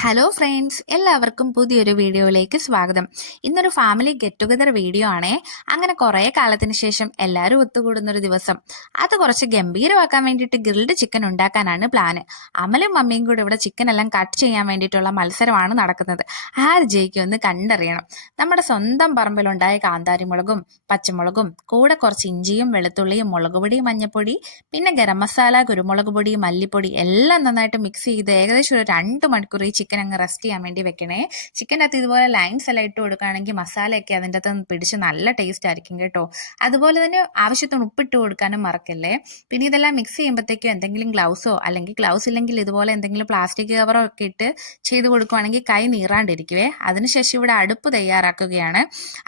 Hello friends, എല്ലാവർക്കും പുതിയൊരു വീഡിയോയിലേക്ക് സ്വാഗതം. ഇന്നൊരു ഫാമിലി ഗെറ്റ് ടുഗദർ വീഡിയോ ആണേ. അങ്ങനെ കുറേ കാലത്തിന് ശേഷം എല്ലാവരും ഒത്തുകൂടുന്നൊരു ദിവസം. അത് കുറച്ച് ഗംഭീരമാക്കാൻ വേണ്ടിയിട്ട് ഗ്രിൽഡ് ചിക്കൻ ഉണ്ടാക്കാനാണ് പ്ലാന്. അമലും മമ്മിയും കൂടെ ഇവിടെ ചിക്കൻ എല്ലാം കട്ട് ചെയ്യാൻ വേണ്ടിയിട്ടുള്ള മത്സരമാണ് നടക്കുന്നത്. ആര് ജയിക്കുമെന്ന് കണ്ടറിയണം. നമ്മുടെ സ്വന്തം പറമ്പിലുണ്ടായ കാന്താരിമുളകും പച്ചമുളകും കൂടെ കുറച്ച് ഇഞ്ചിയും വെളുത്തുള്ളിയും മുളക് പൊടി മഞ്ഞൾപ്പൊടി പിന്നെ ഗരം മസാല കുരുമുളക് പൊടി മല്ലിപ്പൊടി എല്ലാം നന്നായിട്ട് മിക്സ് ചെയ്ത് ഏകദേശം ഒരു 2 മണിക്കൂർ ഈ ചിക്കൻ അങ്ങ് റെസ്റ്റ് ചെയ്യാൻ വേണ്ടി വെക്കണേ. ചിക്കൻ്റെ അകത്ത് ഇതുപോലെ ലൈൻസ് എല്ലാം ഇട്ട് കൊടുക്കുകയാണെങ്കിൽ മസാലയൊക്കെ അതിൻ്റെ അകത്ത് പിടിച്ച് നല്ല ടേസ്റ്റ് ആയിരിക്കും കേട്ടോ. അതുപോലെ തന്നെ ആവശ്യത്തിന് ഉപ്പിട്ട് കൊടുക്കാനും മറക്കല്ലേ. പിന്നെ ഇതെല്ലാം മിക്സ് ചെയ്യുമ്പോഴത്തേക്കും എന്തെങ്കിലും ഗ്ലൗസോ അല്ലെങ്കിൽ ഗ്ലൗസ് ഇല്ലെങ്കിൽ ഇതുപോലെ എന്തെങ്കിലും പ്ലാസ്റ്റിക് കവറോ ഒക്കെ ഇട്ട് ചെയ്ത് കൊടുക്കുകയാണെങ്കിൽ കൈ നീറാണ്ടിരിക്കുവേ. അതിനുശേഷം ഇവിടെ അടുപ്പ് തയ്യാറാക്കുകയാണ്.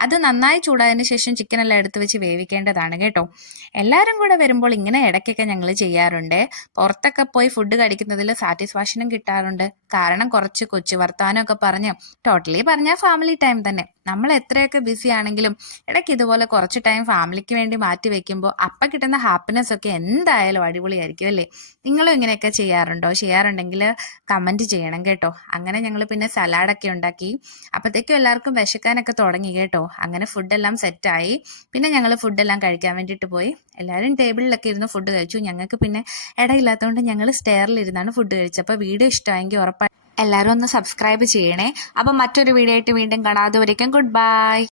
അത് നന്നായി ചൂടായതിനു ശേഷം ചിക്കൻ എല്ലാം എടുത്ത് വെച്ച് വേവിക്കേണ്ടതാണ് കേട്ടോ. എല്ലാവരും കൂടെ വരുമ്പോൾ ഇങ്ങനെ ഇടയ്ക്കൊക്കെ ഞങ്ങൾ ചെയ്യാറുണ്ട്. പുറത്തൊക്കെ പോയി ഫുഡ് കഴിക്കുന്നതിൽ സാറ്റിസ്ഫാക്ഷനും കിട്ടാറുണ്ട്. കാരണം കുറച്ച് കൊച്ചു വർത്താനമൊക്കെ പറഞ്ഞ് ടോട്ടലി പറഞ്ഞാൽ ഫാമിലി ടൈം തന്നെ. നമ്മൾ എത്രയൊക്കെ ബിസി ആണെങ്കിലും ഇടയ്ക്ക് ഇതുപോലെ കുറച്ച് ടൈം ഫാമിലിക്ക് വേണ്ടി മാറ്റി വെക്കുമ്പോൾ അപ്പം കിട്ടുന്ന ഹാപ്പിനെസ് ഒക്കെ എന്തായാലും അടിപൊളിയായിരിക്കും അല്ലേ. നിങ്ങളും ഇങ്ങനെയൊക്കെ ചെയ്യാറുണ്ടെങ്കിൽ കമൻറ്റ് ചെയ്യണം കേട്ടോ. അങ്ങനെ ഞങ്ങൾ പിന്നെ സലാഡൊക്കെ ഉണ്ടാക്കി. അപ്പോഴത്തേക്കും എല്ലാവർക്കും വിശക്കാനൊക്കെ തുടങ്ങി കേട്ടോ. അങ്ങനെ ഫുഡെല്ലാം സെറ്റായി. പിന്നെ ഞങ്ങൾ ഫുഡെല്ലാം കഴിക്കാൻ വേണ്ടിയിട്ട് പോയി. എല്ലാവരും ടേബിളിലൊക്കെ ഇരുന്ന് ഫുഡ് കഴിച്ചു. ഞങ്ങൾക്ക് പിന്നെ ഇടയില്ലാത്തതുകൊണ്ട് ഞങ്ങൾ സ്റ്റെയറിലിരുന്നാണ് ഫുഡ് കഴിച്ചത്. അപ്പോൾ വീഡിയോ ഇഷ്ടമായെങ്കിൽ ഉറപ്പായി എല്ലാവരും ഒന്ന് സബ്സ്ക്രൈബ് ചെയ്യണേ. അപ്പം മറ്റൊരു വീഡിയോ ആയിട്ട് വീണ്ടും കാണാം. അതുവരേക്കും ഗുഡ് ബൈ.